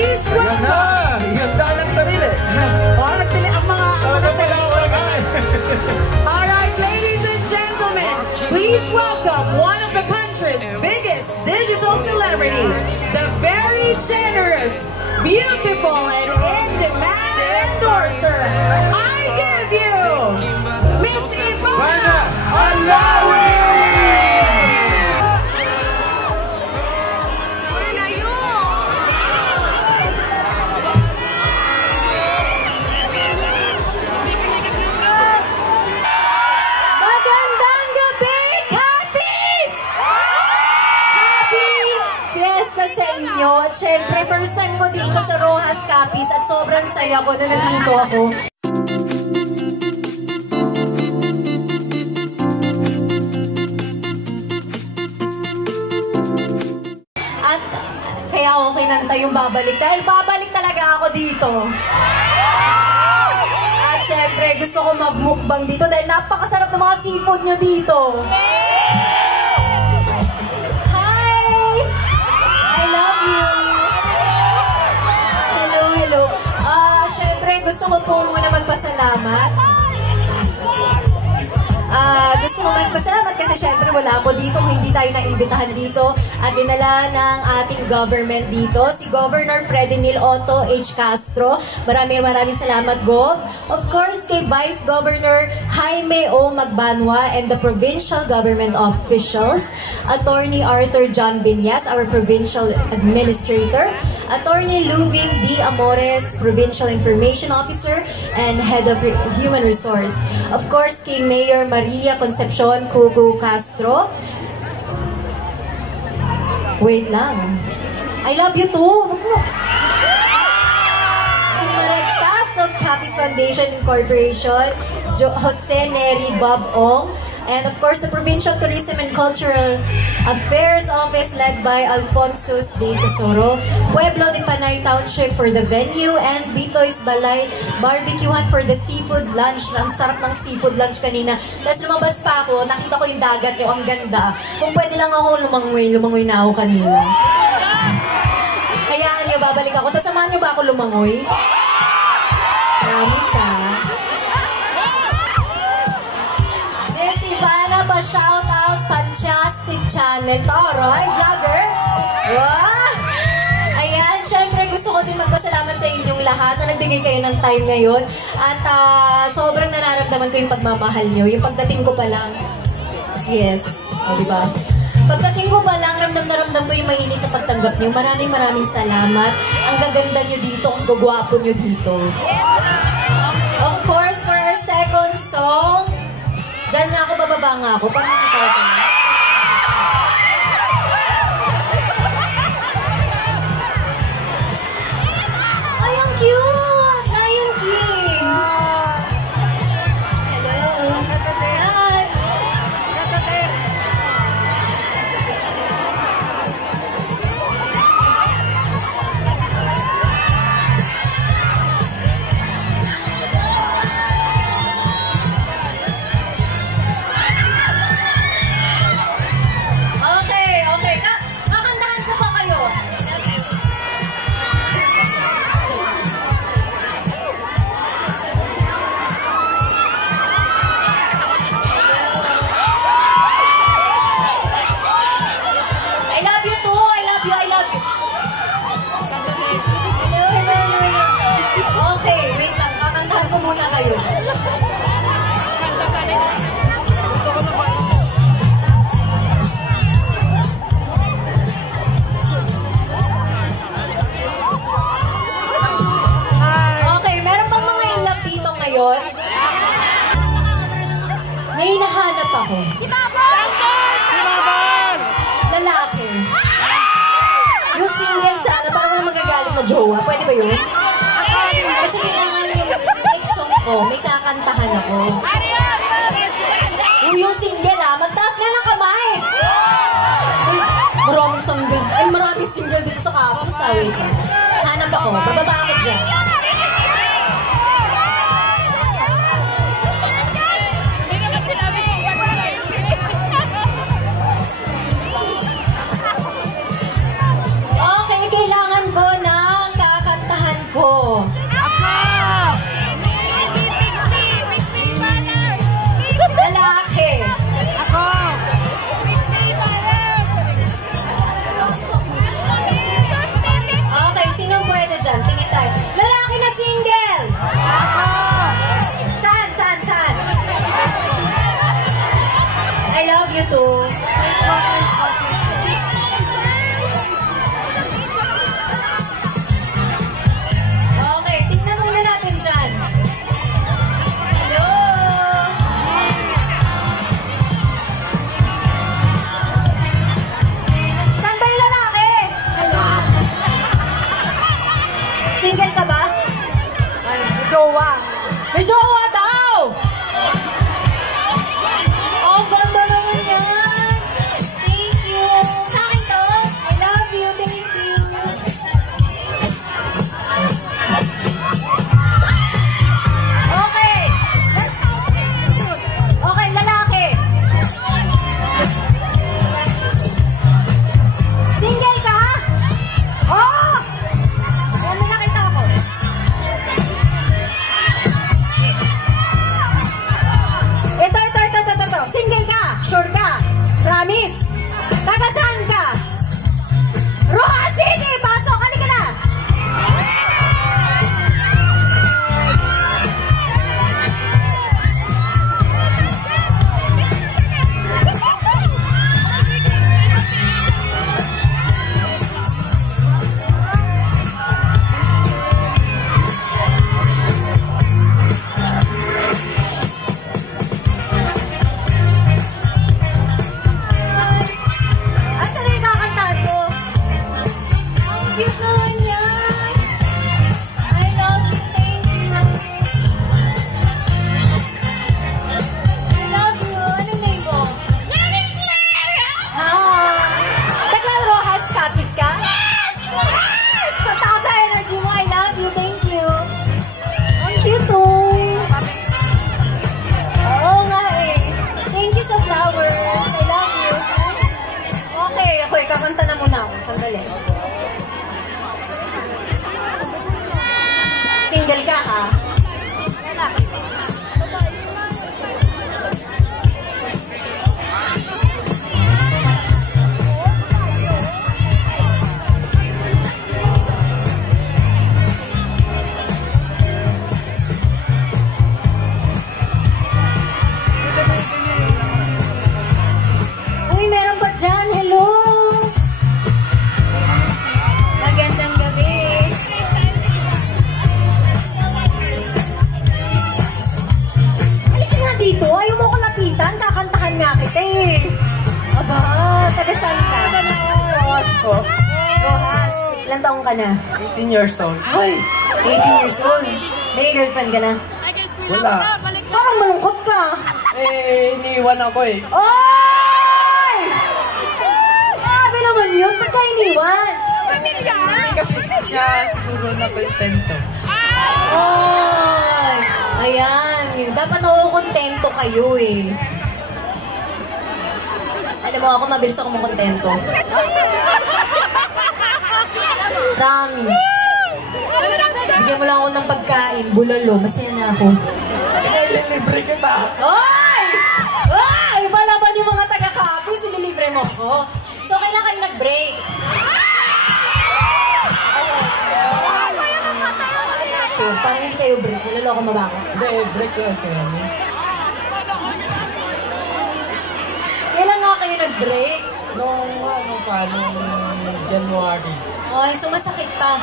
Please welcome. Iyasdaan ang sarili. Ang mga sarili. Alright, ladies and gentlemen, please welcome one of the country's biggest digital celebrities, the very generous, beautiful, and in-demand endorser. I give you Miss Ivana Alawi! At syempre, first time ko dito sa Rojas Capiz at sobrang saya ko na nandito ako. At kaya ako kinanta yung babalik dahil babalik talaga ako dito. At syempre, gusto ko magmukbang dito dahil napakasarap ng mga seafood nyo dito. Gusto ko po muna magpasalamat. Gusto ko magpasalamat kasi syempre wala ako dito kung hindi tayo naimbitahan dito at dinala ng ating government dito, si Governor Fredinil Otto H. Castro. Maraming salamat, Gov. Of course, kay Vice Governor Jaime O. Magbanwa and the provincial government officials, Attorney Arthur John Binyas, our provincial administrator, Attorney Luving D. Amores, Provincial Information Officer and Head of Human Resource. Of course, kay Mayor Maria Concepcion Cucu Castro. Wait lang. I love you too. Si Maragtas of Capiz Foundation Incorporation, Jose Neri Bob Ong, and of course, the Provincial Tourism and Cultural Affairs Office led by Alfonso De Tesoro, Pueblo de Panay Township for the venue, and Bitoy's Balay Barbecuehan for the seafood lunch. Ang sarap ng seafood lunch kanina. Tapos lumabas pa ako, nakita ko yung dagat nyo, ang ganda. Kung pwede lang ako lumangoy na ako kanina. Hayaan nyo, babalik ako. Sasamahan nyo ba ako lumangoy? Promise, ha? Shout out, fantastic channel. Taray, vlogger. Wow! Ayan, syempre gusto ko din magpasalamat sa inyong lahat na nagbigay kayo ng time ngayon. At sobrang nararamdaman ko yung pagmamahal nyo. Yung pagdating ko pa lang. Yes. O, diba? Pagdating ko pa lang, ramdam na ramdam ko yung mainit na pagtanggap nyo. Maraming salamat. Ang gaganda nyo dito, ang gagwapo nyo dito. Of course, for our second song, diyan nga ako, bababa nga ako. Parang nakita ko na. Ay, ang cute! Lion King! Hello! Hi! May hinahanap ako. Si Babal! Si Babal! Lalaki. Yung single sana, parang walang magagalit na jowa. Pwede ba yun? Kasi kailangan yung next song ko, may kakantahan ako. Yung single magtaas nga ng kamay. Maraming single dito sa Capiz. Wait lang. Hanap ako. Bababa ako dyan. Okay, kailangan ko ng May jowa daw! Oh, ganda naman yan! Thank you! Sa akin to? I love you, thank you! Okay! Okay, lalaki! Single ka? Oh! Yan na nakita ko. Ito. Single ka? Sure ka? Promise? Taga saan ka? Rojas City! Pasok! Halika na! Kakanta na muna ako. Sandali. Single ka, ha? Uy, meron ba dyan? Hello? Magandang gabi. Halika nga dito. Ayaw mo ko lapitan. Kakantahan nga kita eh. Aba, taga saan ka? Rojas po. Rojas. Ilan taong ka na? 18 years old. Ay, 18 years old. May girlfriend ka na? Wala. Parang malungkot ka. Iniiwan ako eh. Oy! Grabe naman yun. Ba't ka iniwan? Hindi kasi siya siguro nakontento. Oy! Ayan. Dapat nakukontento kayo eh. Alam mo ako, mabilis ako makontento. Promise. Bigyan mo lang ako ng pagkain, bulalo, masaya na ako. Sige, lilibre kita. Oy! Oy! Balaban yung mga taga-copy, sinilibre mo ko. So, kailan kayo nag-break? Sure, parang hindi kayo break. Naloloko mo ba ako? Hindi, break ka kasi namin. Kailan nga kayo nag-break? Nung January. Oy, so masakit pa.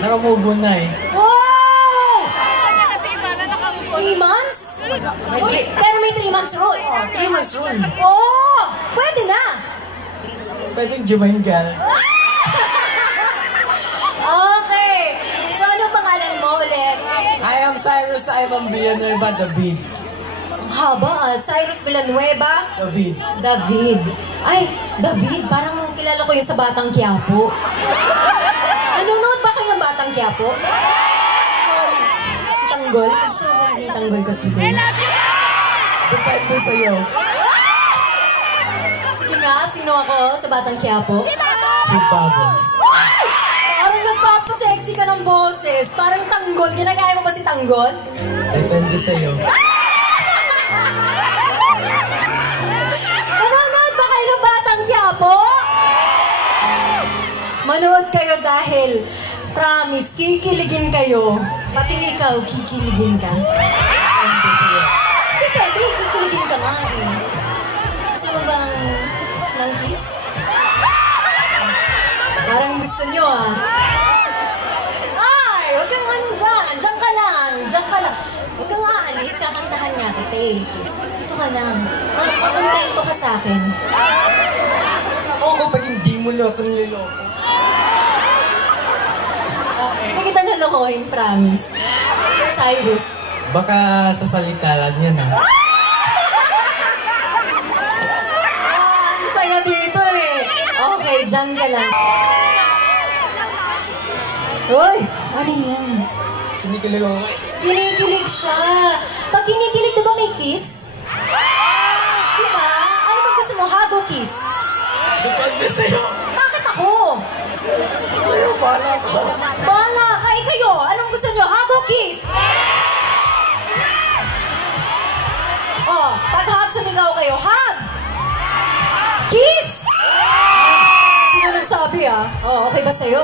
Nakamubo na eh. Wow! 3 months? Uy, pero may 3 months rule. 3 months rule. Oh! Pwede na! Pwedeng Jumaingal. Okay. So, anong pangalan mo ulit? I am Cyrus Ivan Villanueva David. Haba, Cyrus Villanueva. David. David. Ay, David, parang kilala ko yun sa Batang Quiapo. Nanonood ba kayo ng Batang Quiapo? Si Tanggol? Gusto mo ba yung Tanggol ko today? Depende sa'yo. Sige nga, sino ako sa Batang Quiapo? Si Bubbles. Ay! Parang nagpapasexy ka ng boses. Parang Tanggol. Ginagaya mo ba si Tanggol? Depende sa'yo. Nanonood ba kayo ng Batang Quiapo? Manood kayo dahil promise, kikiligin kayo. Pati ikaw, kikiligin ka. Hindi pwede, kikiligin ka nga eh. Gusto mo bang ng kiss? Parang gusto nyo ah. Ay, huwag kang ano dyan. Diyan ka lang. Diyan ka lang. Huwag kang aalis, kakantahan nga kita eh. Dito ka lang. Makontento ka sa akin. Ako kapag hindi mo na ako niloloko. Hindi kita nalokohin, promise. Cyrus? Baka sa salita lang yan ha. Ang saya dito eh. Okay, dyan ka lang. Uy, ano yan? Kinikilig ako. Kinikilig siya. Pag kinikilig, di ba may kiss? Diba? Ano ba gusto mo? Hug o kiss? Depende sa'yo. Bakit ako? Ayaw, bahala ko. Bahala ka. Kayo, anong gusto nyo? Hug o kiss? Oh, pag hug, sumigaw kayo. Hug! Kiss! Sino nagsabi ah? Oh, okay ba sa'yo?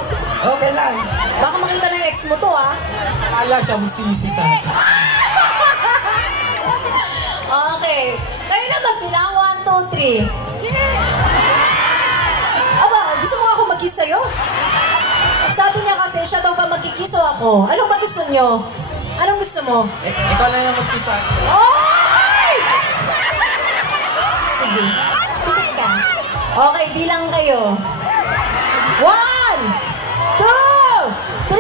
Okay lang. Baka makita ng ex mo to ah. Akala siya magsisi sa akin. Okay. Kayo na magbilang. 1, 2, 3. Aba, gusto mo ako mag-kiss sa'yo? Sabi niya kasi siya daw ba magkikiss o ako? Anong ba gusto niyo? Anong gusto mo? Ikaw lang yung mag-kiss sa akin. Oy! Sige. Tikit ka. Okay, bilang kayo. 1, 2, 3!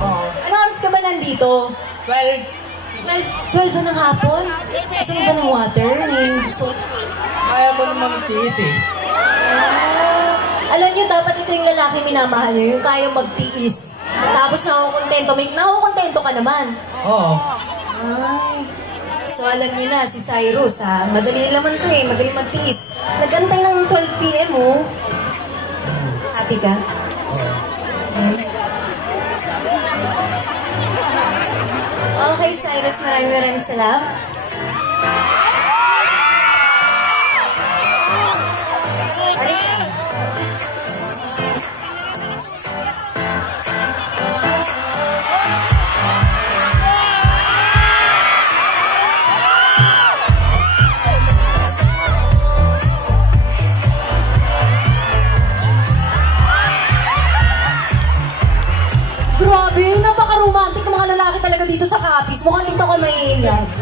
Oo. Ano oras ka ba nandito? 12. 12 na ng hapon? Gusto mo ba ng water? Gusto. Kaya ko naman magtiis eh. Alam niyo, dapat ito yung lalaki minamahal niyo, yung kaya magtiis. Tapos nakukontento. May nakukontento ka naman. Oo. Ay. So alam niyo na, si Cyrus ha. Madali naman to eh, magaling magtiis. Nagantay ng 12 PM oh. Happy ka? Okay, Cyrus, maraming salamat. Grabe, napaka-romantic ng mga lalaki talaga dito sa Capiz. Mukhang dito ko maiilas.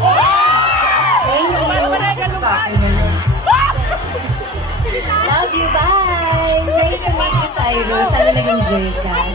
Thank you. Sa akin na yun. Love you, bye! Nice to meet you, Cyrus. Sana nag-enjoy ka.